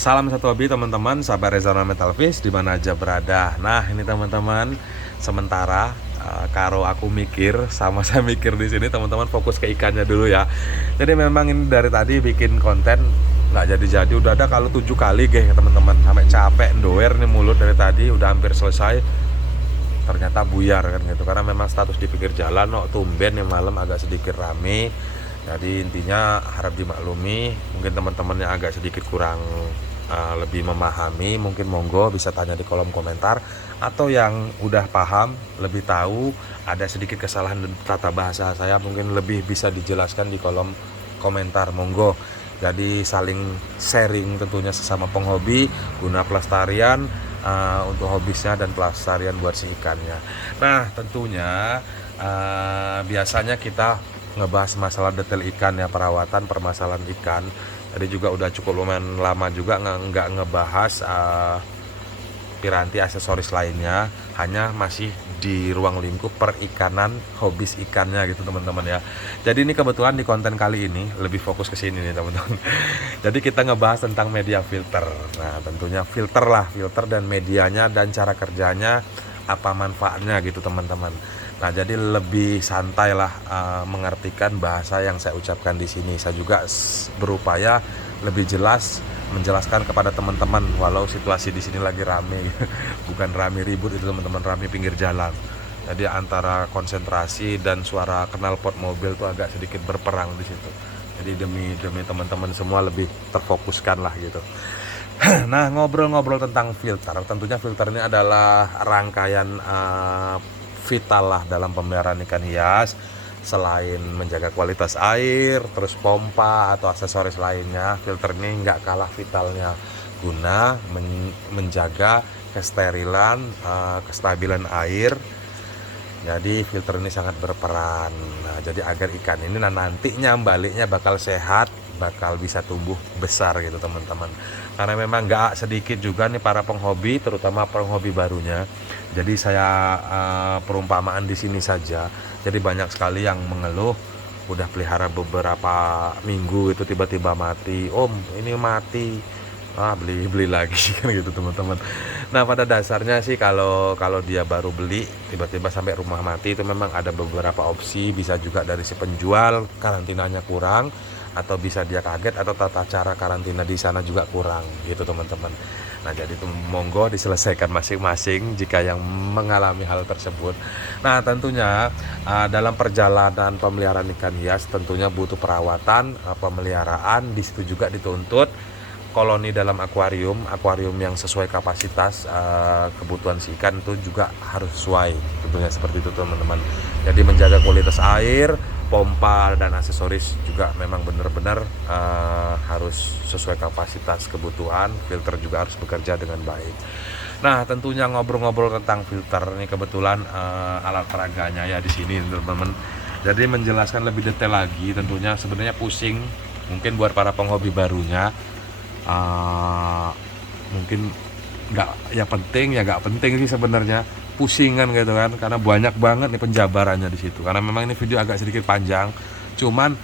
Salam satu hobi teman-teman, sahabat Rezona Metalfish di mana aja berada. Nah, ini teman-teman, sementara karo aku mikir sama saya mikir di sini, teman-teman fokus ke ikannya dulu ya. Jadi memang ini dari tadi bikin konten nggak jadi-jadi, udah ada kalau 7 kali teman-teman, sampai capek doer nih mulut dari tadi, udah hampir selesai. Ternyata buyar kan gitu, karena memang status di pinggir jalan, tumben nih malam agak sedikit rame. Jadi intinya harap dimaklumi, mungkin teman-teman yang agak sedikit kurang lebih memahami, mungkin monggo bisa tanya di kolom komentar, atau yang udah paham, lebih tahu, ada sedikit kesalahan tata bahasa saya, mungkin lebih bisa dijelaskan di kolom komentar, monggo. Jadi saling sharing tentunya sesama penghobi, guna pelestarian untuk hobisnya dan pelestarian buat si ikannya. Nah tentunya biasanya kita ngebahas masalah detail ikan ya, perawatan permasalahan ikan. Tadi juga udah cukup lumayan lama juga nggak ngebahas piranti aksesoris lainnya, hanya masih di ruang lingkup perikanan, hobis ikannya gitu teman-teman ya. Jadi ini kebetulan di konten kali ini lebih fokus ke sini nih teman-teman. Jadi kita ngebahas tentang media filter. Nah tentunya filter dan medianya dan cara kerjanya, apa manfaatnya gitu teman-teman. Nah, jadi lebih santai lah mengartikan bahasa yang saya ucapkan di sini. Saya juga berupaya lebih jelas menjelaskan kepada teman-teman, walau situasi di sini lagi rame, bukan rame ribut itu teman-teman, rame pinggir jalan. Jadi antara konsentrasi dan suara knalpot mobil tuh agak sedikit berperang di situ. Jadi demi teman-teman semua lebih terfokuskan lah gitu. Nah, ngobrol-ngobrol tentang filter, tentunya filter ini adalah rangkaian vital lah dalam pemeliharaan ikan hias. Selain menjaga kualitas air, terus pompa atau aksesoris lainnya, filter ini nggak kalah vitalnya guna menjaga kesterilan, kestabilan air. Jadi filter ini sangat berperan. Nah, jadi agar ikan ini nantinya baliknya bakal sehat, bakal bisa tumbuh besar gitu teman-teman. Karena memang nggak sedikit juga nih para penghobi, terutama penghobi barunya. Jadi saya perumpamaan di sini saja. Jadi banyak sekali yang mengeluh udah pelihara beberapa minggu itu tiba-tiba mati. Om, ini mati. Beli lagi kan gitu teman-teman. Nah pada dasarnya sih kalau dia baru beli tiba-tiba sampai rumah mati, itu memang ada beberapa opsi. Bisa juga dari si penjual karantinanya kurang, atau bisa dia kaget, atau tata cara karantina di sana juga kurang gitu teman-teman. Nah jadi itu monggo diselesaikan masing-masing jika yang mengalami hal tersebut. Nah tentunya dalam perjalanan pemeliharaan ikan hias tentunya butuh perawatan, pemeliharaan. Di situ juga dituntut koloni dalam akuarium yang sesuai kapasitas kebutuhan si ikan itu juga harus sesuai, tentunya seperti itu teman-teman. Jadi menjaga kualitas air, pompa dan aksesoris juga memang benar-benar harus sesuai kapasitas kebutuhan. Filter juga harus bekerja dengan baik. Nah tentunya ngobrol-ngobrol tentang filter ini kebetulan alat peraganya ya di sini teman-teman. Jadi menjelaskan lebih detail lagi tentunya sebenarnya pusing mungkin buat para penghobi barunya. Mungkin nggak penting sih sebenarnya, pusingan gitu kan, karena banyak banget nih penjabarannya di situ. Karena memang ini video agak sedikit panjang, cuman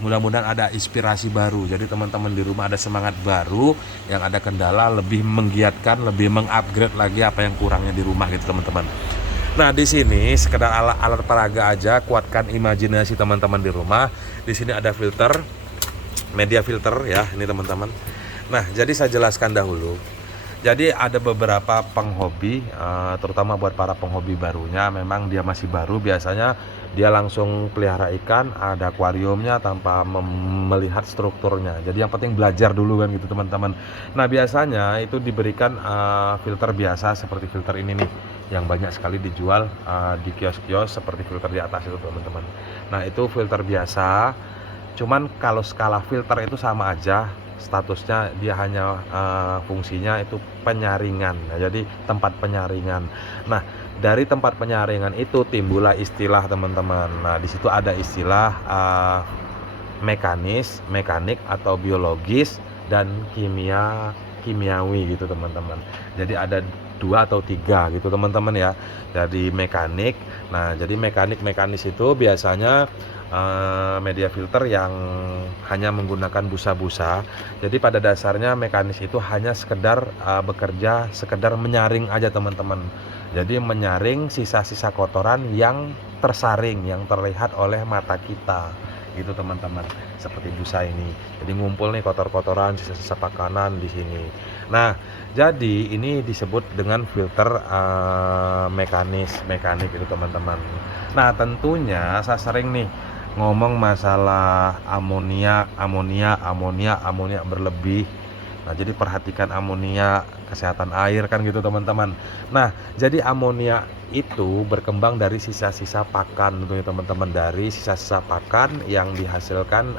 mudah-mudahan ada inspirasi baru. Jadi teman-teman di rumah ada semangat baru, yang ada kendala lebih menggiatkan, lebih mengupgrade lagi apa yang kurangnya di rumah gitu teman-teman. Nah di sini sekedar alat peraga aja, kuatkan imajinasi teman-teman di rumah. Di sini ada filter, media filter ya ini teman-teman. Nah jadi saya jelaskan dahulu. Jadi ada beberapa penghobi, terutama buat para penghobi barunya, memang dia masih baru, biasanya dia langsung pelihara ikan, ada akuariumnya tanpa melihat strukturnya. Jadi yang penting belajar dulu kan gitu teman-teman. Nah biasanya itu diberikan filter biasa seperti filter ini nih, yang banyak sekali dijual di kios-kios seperti filter di atas itu teman-teman. Nah itu filter biasa. Cuman kalau skala filter itu sama aja, statusnya dia hanya fungsinya itu penyaringan. Nah, jadi tempat penyaringan. Nah, dari tempat penyaringan itu timbullah istilah teman-teman. Nah, di situ ada istilah mekanik atau biologis dan kimiawi gitu teman-teman. Jadi ada 2 atau 3 gitu teman-teman ya. Jadi mekanik. Nah, jadi mekanis itu biasanya media filter yang hanya menggunakan busa-busa. Jadi pada dasarnya mekanis itu hanya sekedar bekerja sekedar menyaring aja teman-teman. Jadi menyaring sisa-sisa kotoran yang tersaring, yang terlihat oleh mata kita gitu teman-teman, seperti busa ini. Jadi ngumpul nih kotor-kotoran, sisa-sisa makanan di sini. Nah, jadi ini disebut dengan filter mekanik itu teman-teman. Nah, tentunya saya sering nih ngomong masalah amonia berlebih. Nah, jadi perhatikan amonia, kesehatan air kan gitu teman-teman. Nah, jadi amonia itu berkembang dari sisa-sisa pakan tentunya teman-teman, dari sisa-sisa pakan yang dihasilkan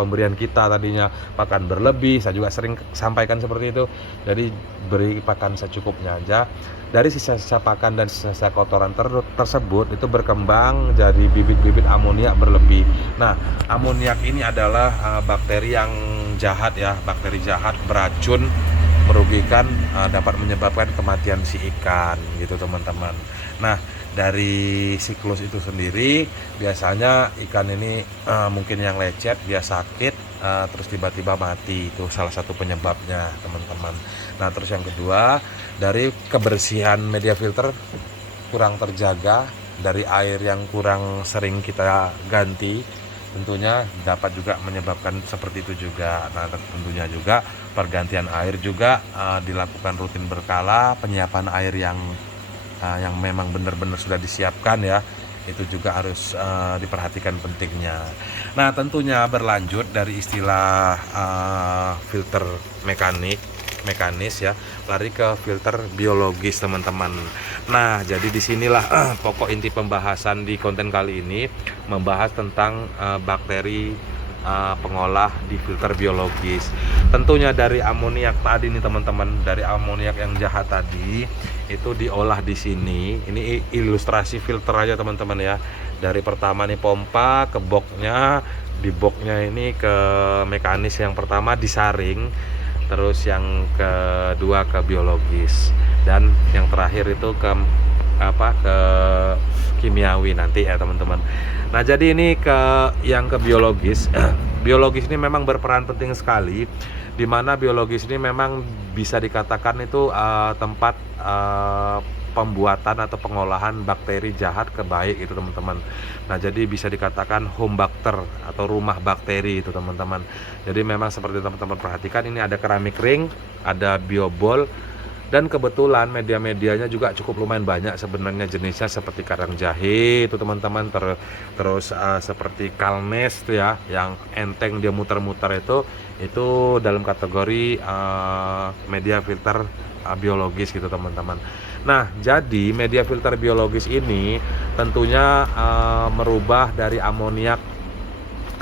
pemberian kita tadinya pakan berlebih. Saya juga sering sampaikan seperti itu. Jadi beri pakan secukupnya aja. Dari sisa-sisa pakan dan sisa-sisa kotoran tersebut itu berkembang jadi bibit-bibit amonia berlebih. Nah, amoniak ini adalah bakteri yang jahat ya, bakteri jahat beracun, merugikan, dapat menyebabkan kematian si ikan gitu teman-teman. Nah, dari siklus itu sendiri biasanya ikan ini mungkin yang lecet dia sakit, terus tiba-tiba mati, itu salah satu penyebabnya teman-teman. Nah, terus yang kedua, dari kebersihan media filter kurang terjaga, dari air yang kurang sering kita ganti, tentunya dapat juga menyebabkan seperti itu juga. Nah, tentunya juga pergantian air juga dilakukan rutin berkala, penyiapan air yang memang benar-benar sudah disiapkan ya, itu juga harus diperhatikan pentingnya. Nah, tentunya berlanjut dari istilah filter mekanis ya, lari ke filter biologis teman-teman. Nah, jadi disinilah pokok inti pembahasan di konten kali ini, membahas tentang bakteri pengolah di filter biologis. Tentunya dari amoniak tadi nih teman-teman, dari amoniak yang jahat tadi itu diolah di sini. Ini ilustrasi filter aja teman-teman ya. Dari pertama nih pompa ke boxnya, di boxnya ini ke mekanis yang pertama disaring, terus yang kedua ke biologis, dan yang terakhir itu ke kimiawi nanti ya teman-teman. Nah, jadi ini yang ke biologis. Biologis ini memang berperan penting sekali, di mana biologis ini memang bisa dikatakan itu tempat pembuatan atau pengolahan bakteri jahat ke baik itu teman-teman. Nah, jadi bisa dikatakan home bakter atau rumah bakteri itu teman-teman. Jadi memang seperti teman-teman perhatikan, ini ada keramik ring, ada biobol, dan kebetulan media-medianya juga cukup lumayan banyak sebenarnya jenisnya, seperti karang jahe itu teman-teman, terus seperti kalnes ya, yang enteng dia muter-muter itu dalam kategori media filter biologis gitu teman-teman. Nah, jadi media filter biologis ini tentunya merubah dari amoniak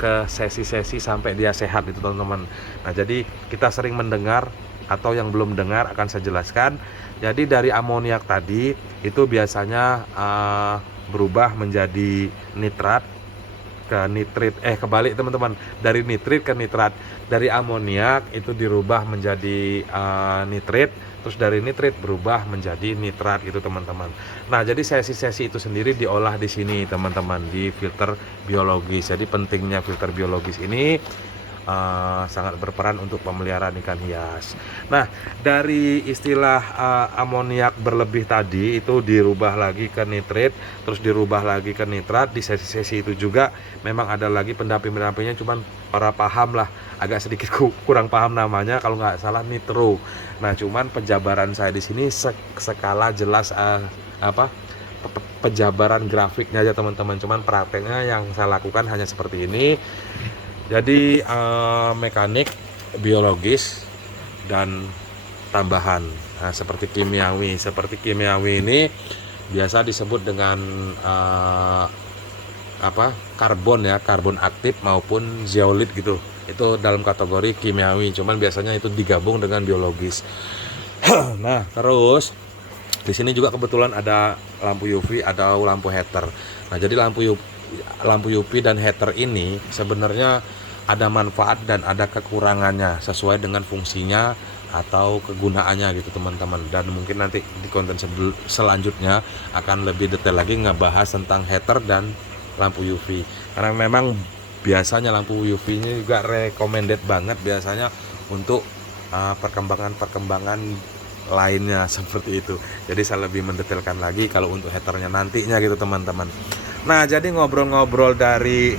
ke sesi-sesi sampai dia sehat itu teman-teman. Nah, jadi kita sering mendengar, atau yang belum dengar akan saya jelaskan. Jadi dari amoniak tadi itu biasanya berubah menjadi nitrat ke nitrit, kebalik teman-teman, dari nitrit ke nitrat. Dari amoniak itu dirubah menjadi nitrit, terus dari nitrit berubah menjadi nitrat gitu teman-teman. Nah, jadi sesi-sesi itu sendiri diolah di sini teman-teman, di filter biologis. Jadi pentingnya filter biologis ini sangat berperan untuk pemeliharaan ikan hias. Nah, dari istilah amoniak berlebih tadi itu dirubah lagi ke nitrit, terus dirubah lagi ke nitrat. Di sesi-sesi itu juga memang ada lagi pendamping-pendampingnya, cuman para paham lah, agak sedikit kurang paham namanya, kalau nggak salah nitro. Nah, cuman penjabaran saya di sini skala jelas penjabaran grafiknya aja teman-teman. Cuman prakteknya yang saya lakukan hanya seperti ini. Jadi mekanik, biologis, dan tambahan. Nah, seperti kimiawi ini biasa disebut dengan karbon ya, karbon aktif maupun zeolit gitu. Itu dalam kategori kimiawi, cuman biasanya itu digabung dengan biologis. Nah, terus di sini juga kebetulan ada lampu UV atau lampu heater. Nah, jadi lampu UV dan heater ini sebenarnya ada manfaat dan ada kekurangannya sesuai dengan fungsinya atau kegunaannya gitu teman-teman. Dan mungkin nanti di konten selanjutnya akan lebih detail lagi ngebahas tentang heater dan lampu UV. karena memang biasanya lampu UV ini juga recommended banget biasanya untuk perkembangan lainnya seperti itu. Jadi saya lebih mendetailkan lagi kalau untuk heaternya nantinya gitu teman-teman. Nah, jadi ngobrol-ngobrol dari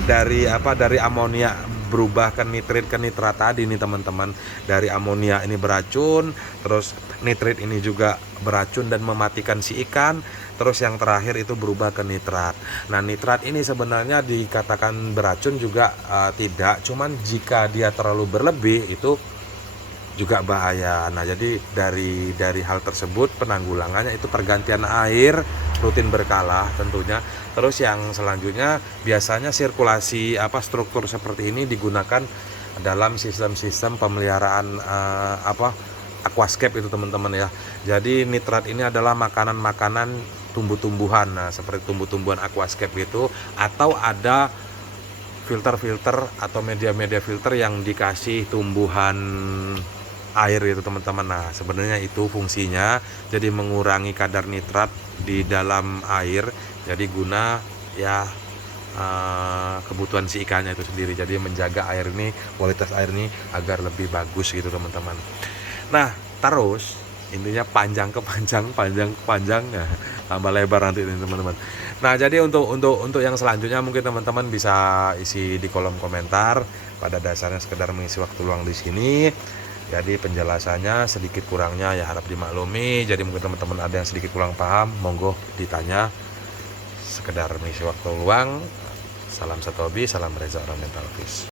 amonia berubah ke nitrat tadi nih teman-teman. Dari amonia ini beracun, terus nitrit ini juga beracun dan mematikan si ikan. Terus yang terakhir itu berubah ke nitrat. Nah, nitrat ini sebenarnya dikatakan beracun juga tidak, cuman jika dia terlalu berlebih itu juga bahaya. Nah, jadi dari hal tersebut penanggulangannya itu pergantian air rutin berkala tentunya. Terus yang selanjutnya biasanya sirkulasi struktur seperti ini digunakan dalam sistem-sistem pemeliharaan aquascape itu teman-teman ya. Jadi nitrat ini adalah makanan-makanan tumbuh-tumbuhan. Nah, seperti tumbuh-tumbuhan aquascape itu, atau ada filter-filter atau media-media filter yang dikasih tumbuhan air itu teman-teman. Nah, sebenarnya itu fungsinya jadi mengurangi kadar nitrat di dalam air, jadi guna ya kebutuhan si ikannya itu sendiri. Jadi menjaga air ini, kualitas air ini agar lebih bagus gitu teman-teman. Nah, terus intinya panjang ke panjang ya, tambah lebar nanti ini teman-teman. Nah, jadi untuk yang selanjutnya mungkin teman-teman bisa isi di kolom komentar. Pada dasarnya sekedar mengisi waktu luang di sini. Jadi penjelasannya sedikit kurangnya ya harap dimaklumi. Jadi mungkin teman-teman ada yang sedikit kurang paham, monggo ditanya. Sekedar mengisi waktu luang. Salam satu hobi, salam Reza Orang Mental Fish.